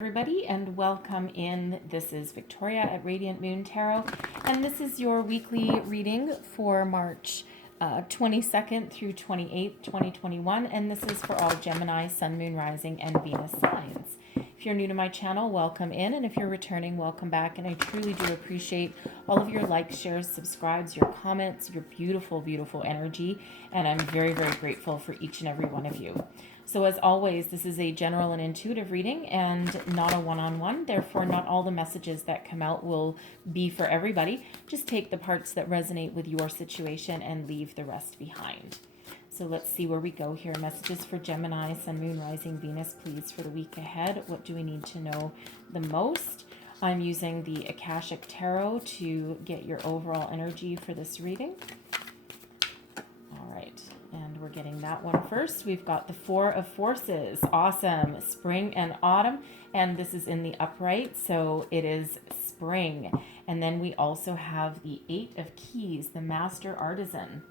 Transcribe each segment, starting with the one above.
Everybody, and welcome in. This is Victoria at Radiant Moon Tarot, and this is your weekly reading for March 22nd through 28th, 2021, and this is for all Gemini, Sun, Moon, Rising, and Venus signs. If you're new to my channel, welcome in, and if you're returning, welcome back, and I truly do appreciate all of your likes, shares, subscribes, your comments, your beautiful, beautiful energy, and I'm very, very grateful for each and every one of you. So as always, this is a general and intuitive reading and not a one-on-one. Therefore, not all the messages that come out will be for everybody. Just take the parts that resonate with your situation and leave the rest behind. So let's see where we go here. Messages for Gemini, Sun, Moon, Rising, Venus, please, for the week ahead. What do we need to know the most? I'm using the Akashic Tarot to get your overall energy for this reading. All right. And we're getting that one first. We've got the Four of Forces. Awesome. Spring and autumn. And this is in the upright, so it is spring. And then we also have the Eight of Keys, the Master Artisan.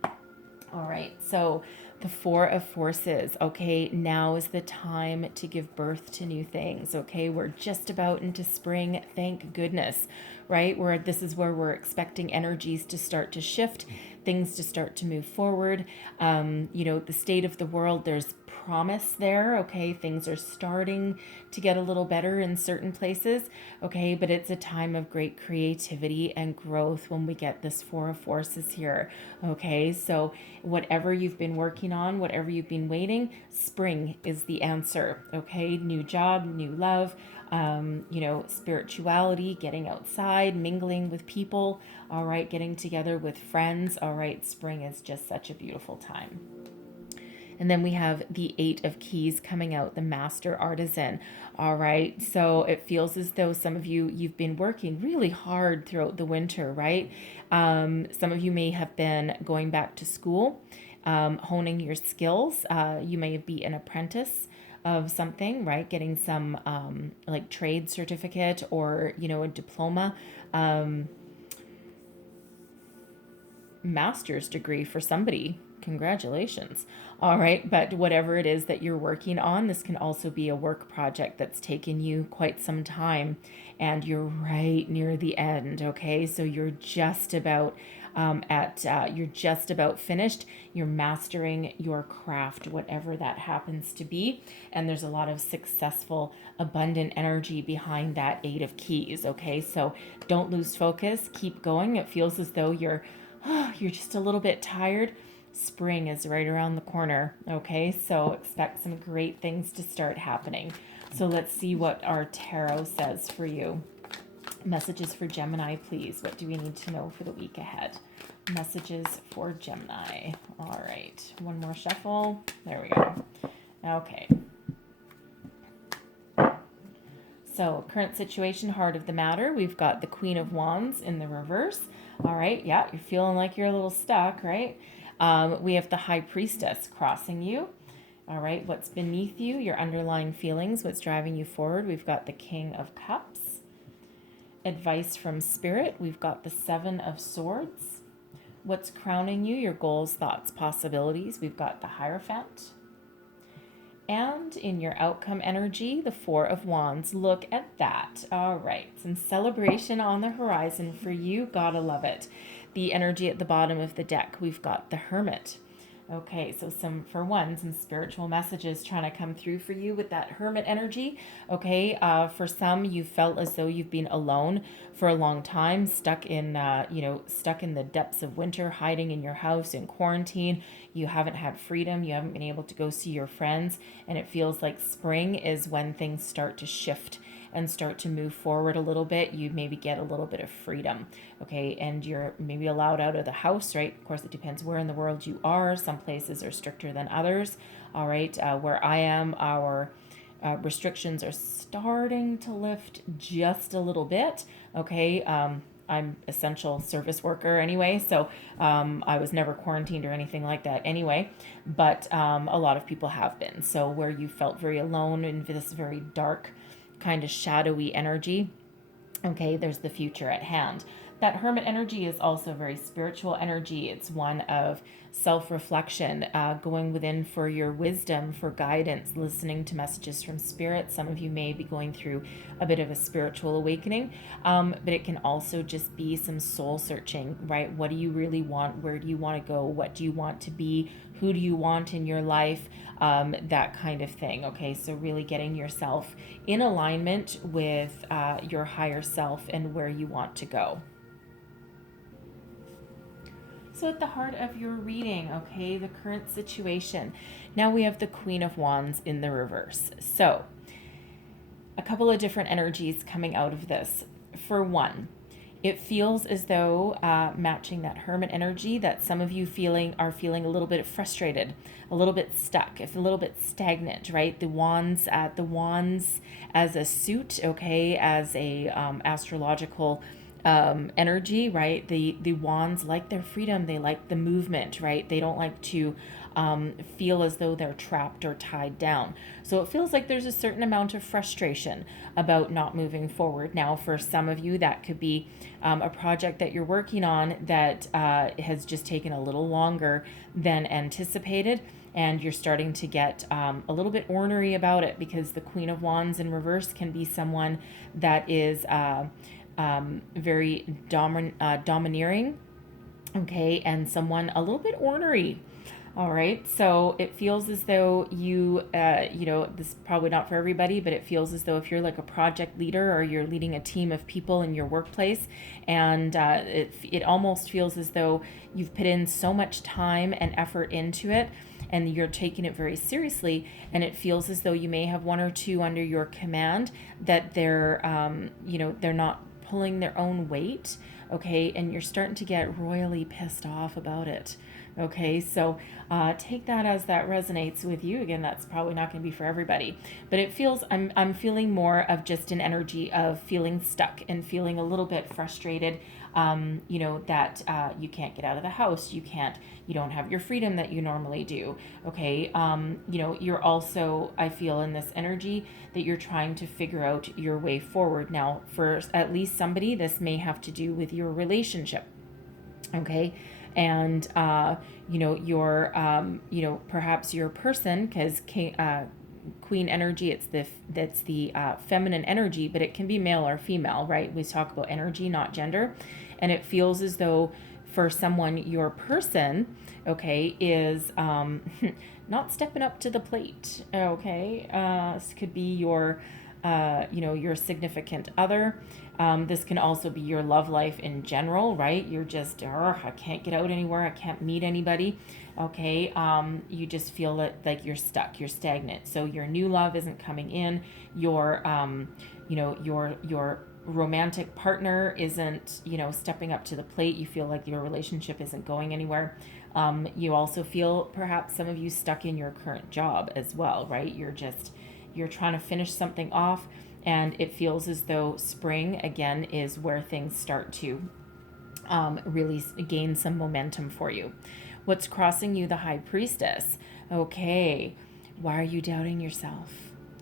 All right, so the Four of Forces. Okay, now is the time to give birth to new things. Okay, we're just about into spring, thank goodness, right? This is where we're expecting energies to start to shift, things to start to move forward. The state of the world, there's promise there. Okay, things are starting to get a little better in certain places. Okay, but it's a time of great creativity and growth when we get this Four of Forces here. Okay, so whatever you've been working on, whatever you've been waiting, spring is the answer. Okay, new job, new love, spirituality, getting outside, mingling with people. All right, getting together with friends. All right, spring is just such a beautiful time. And then we have the Eight of Keys coming out, the Master Artisan. All right, so it feels as though some of you've been working really hard throughout the winter, right? Some of you may have been going back to school, honing your skills. You may be an apprentice of something, right? Getting some like trade certificate or, a diploma, master's degree for somebody. Congratulations. All right, but whatever it is that you're working on, this can also be a work project that's taken you quite some time and you're right near the end. Okay, so you're just about you're just about finished. You're mastering your craft, whatever that happens to be, and there's a lot of successful, abundant energy behind that Eight of Keys. Okay, so don't lose focus, keep going. It feels as though you're just a little bit tired. Spring is right around the corner. Okay, so expect some great things to start happening. So let's see what our tarot says for you. Messages for Gemini, please. What do we need to know for the week ahead? Messages for Gemini. All right, one more shuffle. There we go. Okay. So current situation, heart of the matter. We've got the Queen of Wands in the reverse. All right, yeah, you're feeling like you're a little stuck, right? We have the High Priestess crossing you. All right, what's beneath you, your underlying feelings, what's driving you forward. We've got the King of Cups. Advice from Spirit. We've got the Seven of Swords. What's crowning you, your goals, thoughts, possibilities. We've got the Hierophant. And in your outcome energy, the Four of Wands. Look at that. All right, some celebration on the horizon for you. Gotta love it. The energy at the bottom of the deck, we've got the Hermit. Okay, so some spiritual messages trying to come through for you with that Hermit energy. Okay, for some, you felt as though you've been alone for a long time, stuck in the depths of winter, hiding in your house in quarantine. You haven't had freedom. You haven't been able to go see your friends, and it feels like spring is when things start to shift and start to move forward a little bit. You maybe get a little bit of freedom, okay? And you're maybe allowed out of the house, right? Of course, it depends where in the world you are. Some places are stricter than others, all right? Where I am, our restrictions are starting to lift just a little bit, okay? I'm essential service worker anyway, so I was never quarantined or anything like that anyway, but a lot of people have been. So where you felt very alone in this very dark, kind of shadowy energy, okay, there's the future at hand. That Hermit energy is also very spiritual energy. It's one of self-reflection, going within for your wisdom, for guidance, listening to messages from spirit. Some of you may be going through a bit of a spiritual awakening, but it can also just be some soul searching, right? What do you really want? Where do you want to go? What do you want to be? Who do you want in your life? That kind of thing. Okay, so really getting yourself in alignment with your higher self and where you want to go. So at the heart of your reading, okay, the current situation. Now we have the Queen of Wands in the reverse. So a couple of different energies coming out of this. For one, it feels as though, matching that Hermit energy, that some of you are feeling a little bit frustrated, a little bit stuck, a little bit stagnant, right? The wands as a suit, okay, as a astrological energy, right? The wands like their freedom, they like the movement, right? They don't like to feel as though they're trapped or tied down. So it feels like there's a certain amount of frustration about not moving forward. Now, for some of you, that could be a project that you're working on that has just taken a little longer than anticipated, and you're starting to get a little bit ornery about it, because the Queen of Wands in reverse can be someone that is very domineering, okay, and someone a little bit ornery. All right, so it feels as though this is probably not for everybody, but it feels as though if you're like a project leader or you're leading a team of people in your workplace, and it almost feels as though you've put in so much time and effort into it, and you're taking it very seriously, and it feels as though you may have one or two under your command that they're not pulling their own weight, okay, and you're starting to get royally pissed off about it. Okay, so take that as that resonates with you. Again, that's probably not going to be for everybody, but it feels, I'm feeling more of just an energy of feeling stuck and feeling a little bit frustrated. That you can't get out of the house, you don't have your freedom that you normally do. Okay, you're also, I feel in this energy that you're trying to figure out your way forward. Now, for at least somebody, this may have to do with your relationship. Okay, and perhaps your person, because Queen energy, that's the feminine energy, but it can be male or female, right? We talk about energy, not gender, and it feels as though for someone, your person, okay, is not stepping up to the plate. Okay, this could be your significant other. This can also be your love life in general, right? You're just, I can't get out anywhere. I can't meet anybody. Okay. You just feel like you're stuck, you're stagnant. So your new love isn't coming in. Your romantic partner isn't, stepping up to the plate. You feel like your relationship isn't going anywhere. You also feel, perhaps some of you, stuck in your current job as well, right? You're trying to finish something off, and it feels as though spring again is where things start to really gain some momentum for you. What's crossing you? The High Priestess. Okay, why are you doubting yourself?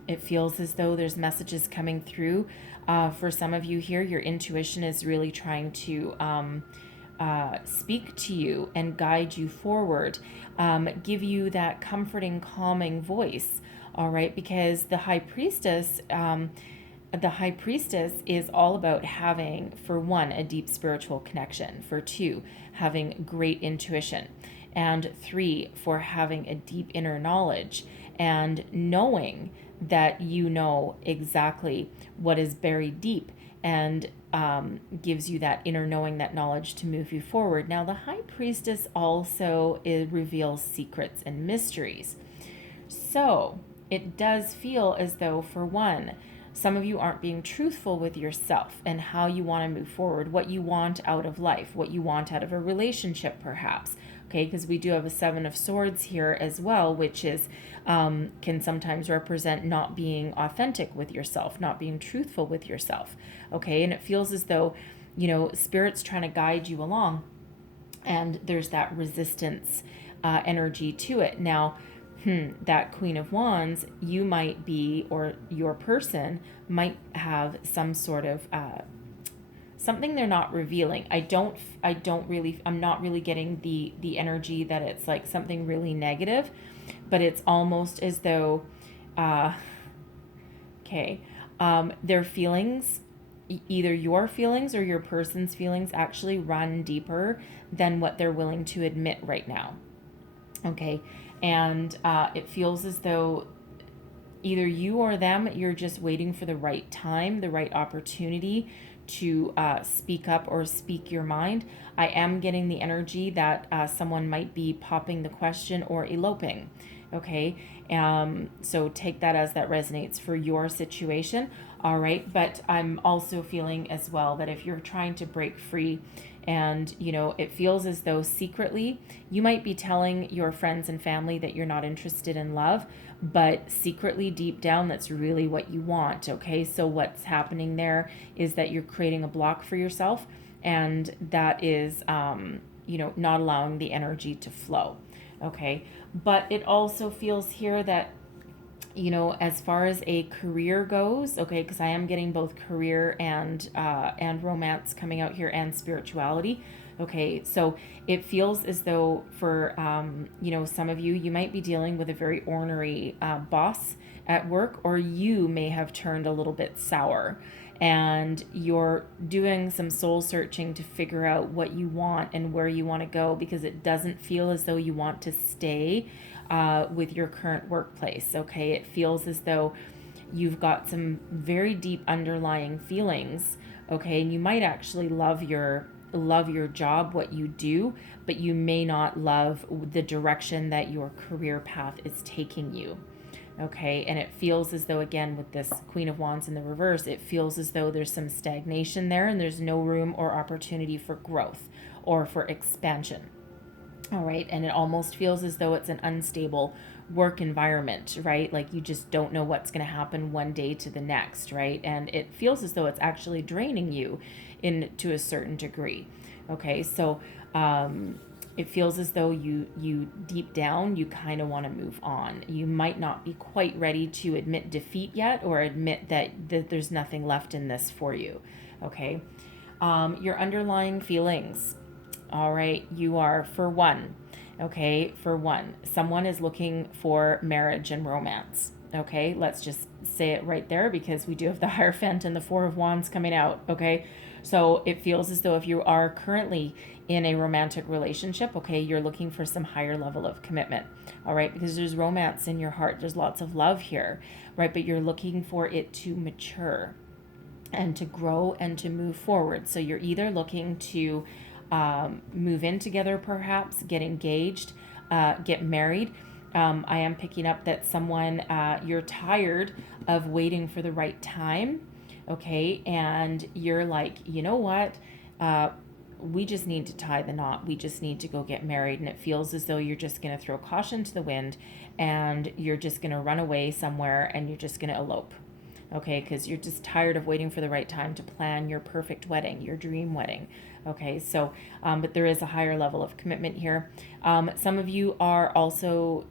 It feels as though there's messages coming through. For some of you here, your intuition is really trying to speak to you and guide you forward, give you that comforting, calming voice. All right, because the High Priestess is all about having, for one, a deep spiritual connection, for two, having great intuition, and three, for having a deep inner knowledge and knowing that you know exactly what is buried deep, and gives you that inner knowing, that knowledge to move you forward. Now, the High Priestess also reveals secrets and mysteries. So it does feel as though, for one, some of you aren't being truthful with yourself and how you want to move forward, what you want out of life, what you want out of a relationship, perhaps. Okay, because we do have a Seven of Swords here as well, which is can sometimes represent not being authentic with yourself, not being truthful with yourself. Okay, and it feels as though, Spirit's trying to guide you along, and there's that resistance energy to it. Now, that Queen of Wands, you might be, or your person might have some sort of something they're not revealing. I'm not really getting the energy that it's like something really negative, but it's almost as though, their feelings, either your feelings or your person's feelings, actually run deeper than what they're willing to admit right now. Okay. And it feels as though either you or them, you're just waiting for the right time, the right opportunity to speak up or speak your mind. I am getting the energy that someone might be popping the question or eloping. Okay. So take that as that resonates for your situation. All right. But I'm also feeling as well that if you're trying to break free, and, it feels as though secretly you might be telling your friends and family that you're not interested in love, but secretly deep down, that's really what you want. Okay. So what's happening there is that you're creating a block for yourself, and that is, not allowing the energy to flow. Okay. But it also feels here that, as far as a career goes, okay, because I am getting both career and romance coming out here, and spirituality. Okay, so it feels as though for some of you, you might be dealing with a very ornery boss at work, or you may have turned a little bit sour, and you're doing some soul searching to figure out what you want and where you want to go, because it doesn't feel as though you want to stay with your current workplace. Okay, it feels as though you've got some very deep underlying feelings. Okay, and you might actually love your job, what you do, but you may not love the direction that your career path is taking you. Okay, and it feels as though, again, with this Queen of Wands in the reverse, it feels as though there's some stagnation there, and there's no room or opportunity for growth or for expansion. All right, and it almost feels as though it's an unstable work environment, right? Like you just don't know what's going to happen one day to the next, right? And it feels as though it's actually draining you to a certain degree. Okay, so it feels as though you deep down, you kind of want to move on. You might not be quite ready to admit defeat yet, or admit that there's nothing left in this for you. Okay, your underlying feelings. All right, you are, for one, someone is looking for marriage and romance. Okay, let's just say it right there, because we do have the Hierophant and the Four of Wands coming out. Okay, so it feels as though if you are currently in a romantic relationship, okay, you're looking for some higher level of commitment. All right, because there's romance in your heart, there's lots of love here, right? But you're looking for it to mature and to grow and to move forward. So you're either looking to move in together, perhaps get engaged, get married. I am picking up that someone, you're tired of waiting for the right time. Okay. And you're like, you know what? We just need to tie the knot. We just need to go get married. And it feels as though you're just going to throw caution to the wind, and you're just going to run away somewhere, and you're just going to elope. Okay, because you're just tired of waiting for the right time to plan your perfect wedding, your dream wedding. Okay, so, but there is a higher level of commitment here. Some of you are also,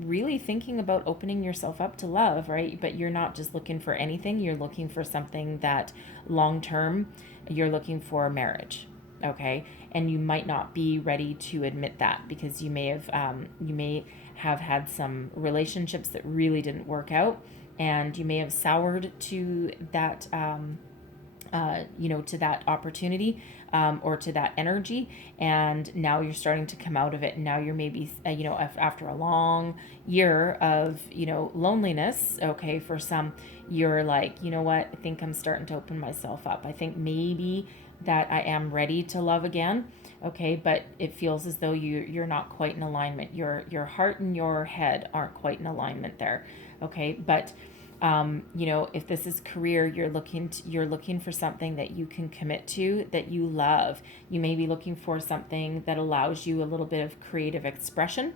really thinking about opening yourself up to love, right? But you're not just looking for anything. You're looking for something that long-term, you're looking for marriage. Okay, and you might not be ready to admit that, because you may have had some relationships that really didn't work out, and you may have soured to that, to that opportunity, or to that energy, and now you're starting to come out of it. And now you're maybe, after a long year of, loneliness, okay, for some, you're like, you know what, I think I'm starting to open myself up. I think maybe that I am ready to love again. Okay, but it feels as though you're not quite in alignment. Your heart and your head aren't quite in alignment there. Okay, but if this is career, you're looking for something that you can commit to, that you love. You may be looking for something that allows you a little bit of creative expression.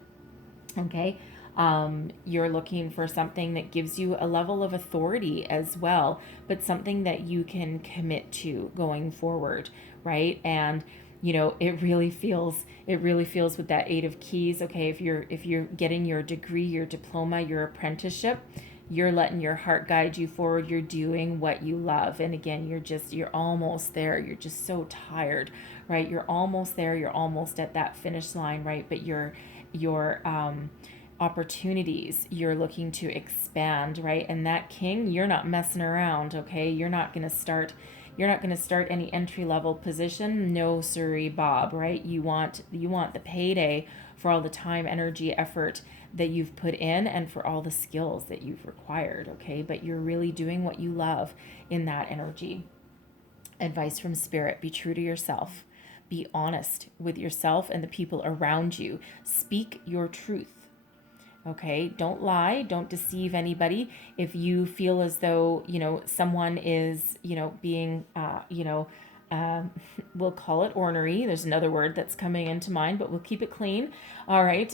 Okay, you're looking for something that gives you a level of authority as well, but something that you can commit to going forward, right? And it really feels with that Eight of Keys. Okay, if you're getting your degree, your diploma, your apprenticeship, You're letting your heart guide you forward. You're doing what you love. And again, you're almost there. You're just so tired, right? You're almost there. You're almost at that finish line, right? But your opportunities, you're looking to expand, right? And that king, you're not messing around, okay? You're not going to start any entry level position. No siree, Bob, right? You want the payday for all the time, energy, effort that you've put in and for all the skills that you've required, okay? But you're really doing what you love in that energy. Advice from spirit: be true to yourself. Be honest with yourself and the people around you. Speak your truth. Okay, don't lie, don't deceive anybody. If you feel as though, someone is, being, we'll call it ornery. There's another word that's coming into mind, but we'll keep it clean. All right.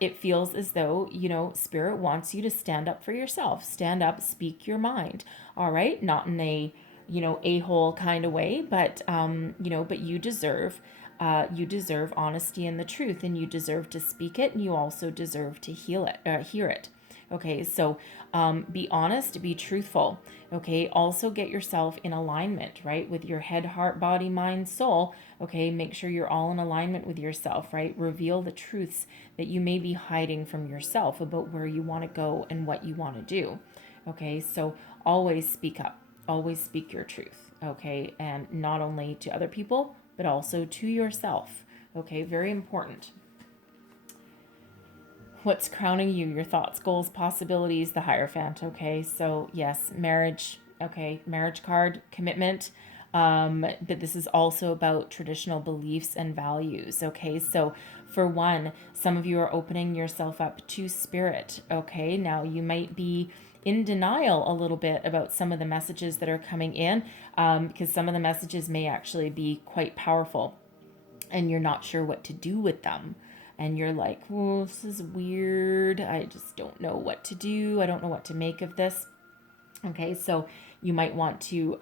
It feels as though, spirit wants you to stand up for yourself. Stand up, speak your mind. All right. Not in a, a-hole kind of way, but, but you deserve honesty and the truth, and you deserve to speak it, and you also deserve to hear it. Okay, so be honest, be truthful. Okay, also get yourself in alignment, right, with your head, heart, body, mind, soul. Okay, make sure you're all in alignment with yourself, right? Reveal the truths that you may be hiding from yourself about where you want to go and what you want to do. Okay, so always speak up, always speak your truth. Okay, and not only to other people, but also to yourself. Okay, very important. What's crowning you? Your thoughts, goals, possibilities, the Hierophant. Okay, so yes, marriage. Okay, marriage card, commitment. But this is also about traditional beliefs and values. Okay, so for one, some of you are opening yourself up to spirit. Okay, now you might be in denial a little bit about some of the messages that are coming in, because some of the messages may actually be quite powerful and you're not sure what to do with them. And you're like, oh, this is weird. I just don't know what to do. I don't know what to make of this. Okay, so you might want to,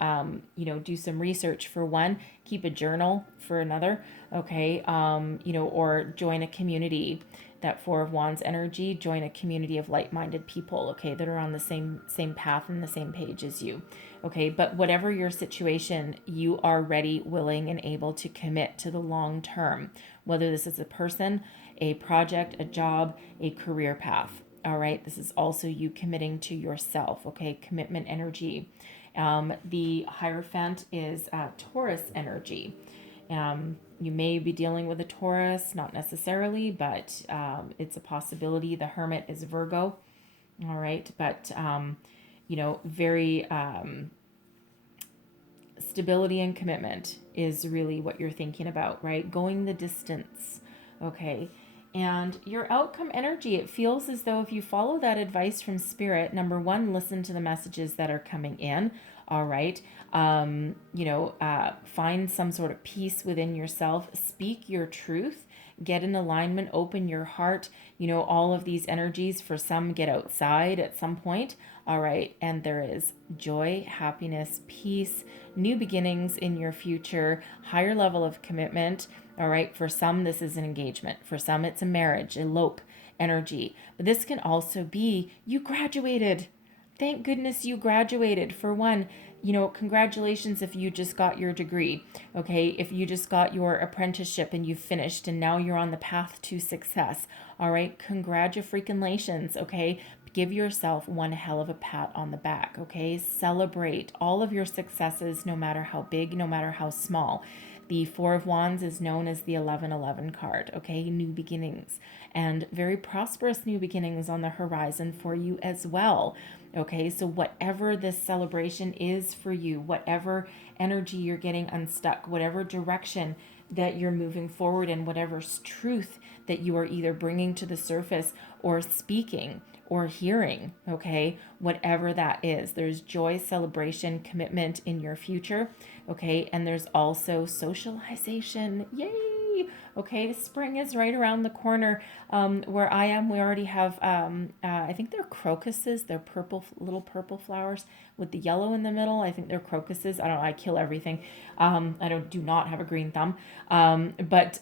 do some research for one, keep a journal for another, okay, or join a community. That Four of Wands energy, join a community of like-minded people, okay, that are on the same path and the same page as you, okay. But whatever your situation, you are ready, willing, and able to commit to the long term, whether this is a person, a project, a job, a career path. All right, this is also you committing to yourself, okay, commitment energy. The Hierophant is Taurus energy. You may be dealing with a Taurus, not necessarily, but it's a possibility. The Hermit is Virgo, all right, but very stability and commitment is really what you're thinking about, right? Going the distance, okay. And your outcome energy, it feels as though if you follow that advice from spirit, number one, listen to the messages that are coming in. All right. Find some sort of peace within yourself. Speak your truth. Get in alignment. Open your heart. All of these energies, for some, get outside at some point. All right. And there is joy, happiness, peace, new beginnings in your future, higher level of commitment. All right. For some, this is an engagement. For some, it's a marriage, elope energy. But this can also be you graduated. Thank goodness you graduated. For one, congratulations if you just got your degree. Okay. If you just got your apprenticeship and you finished and now you're on the path to success. All right. Congratulations. Okay. Give yourself one hell of a pat on the back. Okay. Celebrate all of your successes, no matter how big, no matter how small. The Four of Wands is known as the 1111 card, okay? New beginnings, and very prosperous new beginnings on the horizon for you as well, okay? So whatever this celebration is for you, whatever energy you're getting unstuck, whatever direction that you're moving forward in, whatever truth that you are either bringing to the surface or speaking or hearing, okay, whatever that is, there's joy, celebration, commitment in your future, okay, and there's also socialization. Yay! Okay, spring is right around the corner. Where I am, we already have, I think they're crocuses. They're little purple flowers with the yellow in the middle. I think they're crocuses. I don't know. I kill everything. I do not have a green thumb. But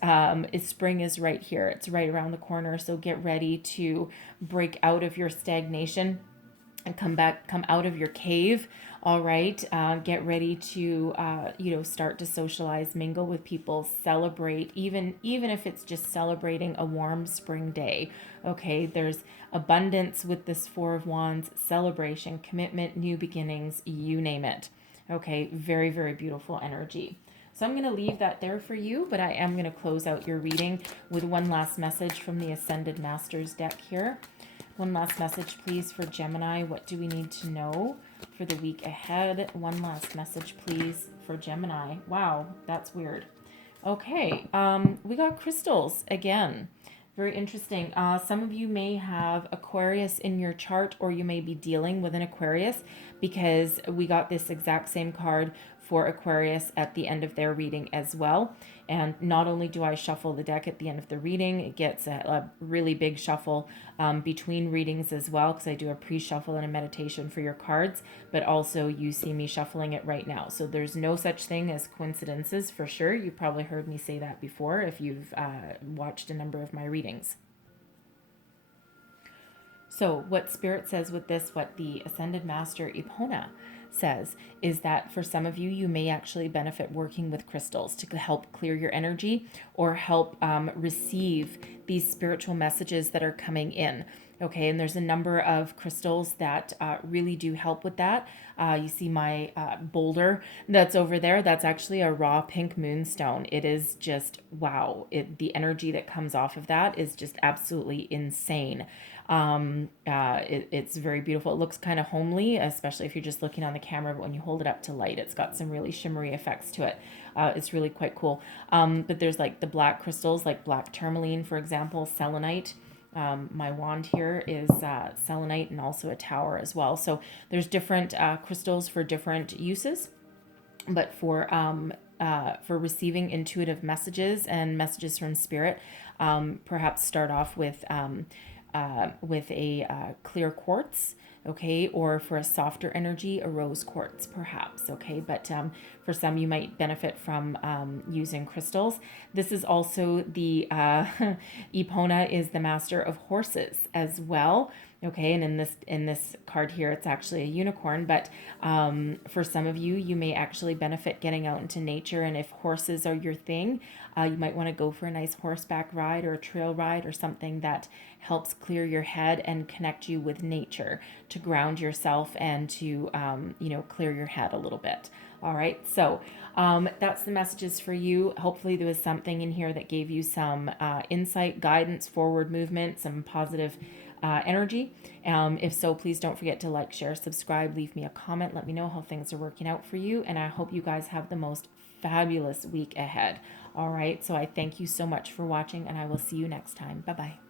spring is right here. It's right around the corner. So get ready to break out of your stagnation and come out of your cave. All right, get ready to start to socialize, mingle with people, celebrate, even if it's just celebrating a warm spring day. Okay, there's abundance with this Four of Wands, celebration, commitment, new beginnings, you name it. Okay, very, very beautiful energy. So I'm going to leave that there for you, but I am going to close out your reading with one last message from the Ascended Masters deck here. One last message, please, for Gemini. What do we need to know for the week ahead? One last message, please, for Gemini. Wow, that's weird. Okay, we got crystals again. Very interesting. Some of you may have Aquarius in your chart, or you may be dealing with an Aquarius, because we got this exact same card for Aquarius at the end of their reading as well. And not only do I shuffle the deck at the end of the reading, it gets a really big shuffle between readings as well, because I do a pre-shuffle and a meditation for your cards, but also you see me shuffling it right now. So there's no such thing as coincidences, for sure. You've probably heard me say that before if you've watched a number of my readings. So what Spirit says with this, what the Ascended Master Epona says, is that for some of you, you may actually benefit working with crystals to help clear your energy or help receive these spiritual messages that are coming in. Okay, and there's a number of crystals that really do help with that. You see my boulder that's over there. That's actually a raw pink moonstone. It is just, wow. The energy that comes off of that is just absolutely insane. It's very beautiful. It looks kind of homely, especially if you're just looking on the camera, but when you hold it up to light, it's got some really shimmery effects to it. It's really quite cool. But there's like the black crystals, like black tourmaline, for example, selenite. My wand here is selenite, and also a tower as well. So there's different crystals for different uses, but for receiving intuitive messages and messages from Spirit, perhaps start off with a clear quartz, okay, or for a softer energy, a rose quartz, perhaps, okay. But for some, you might benefit from using crystals. This is also the Epona is the master of horses as well. Okay, and in this card here, it's actually a unicorn, but for some of you, you may actually benefit getting out into nature, and if horses are your thing, you might want to go for a nice horseback ride or a trail ride or something that helps clear your head and connect you with nature to ground yourself and to, clear your head a little bit. All right, so that's the messages for you. Hopefully there was something in here that gave you some insight, guidance, forward movement, some positive energy. If so, please don't forget to like, share, subscribe, leave me a comment. Let me know how things are working out for you. And I hope you guys have the most fabulous week ahead. All right. So I thank you so much for watching, and I will see you next time. Bye-bye.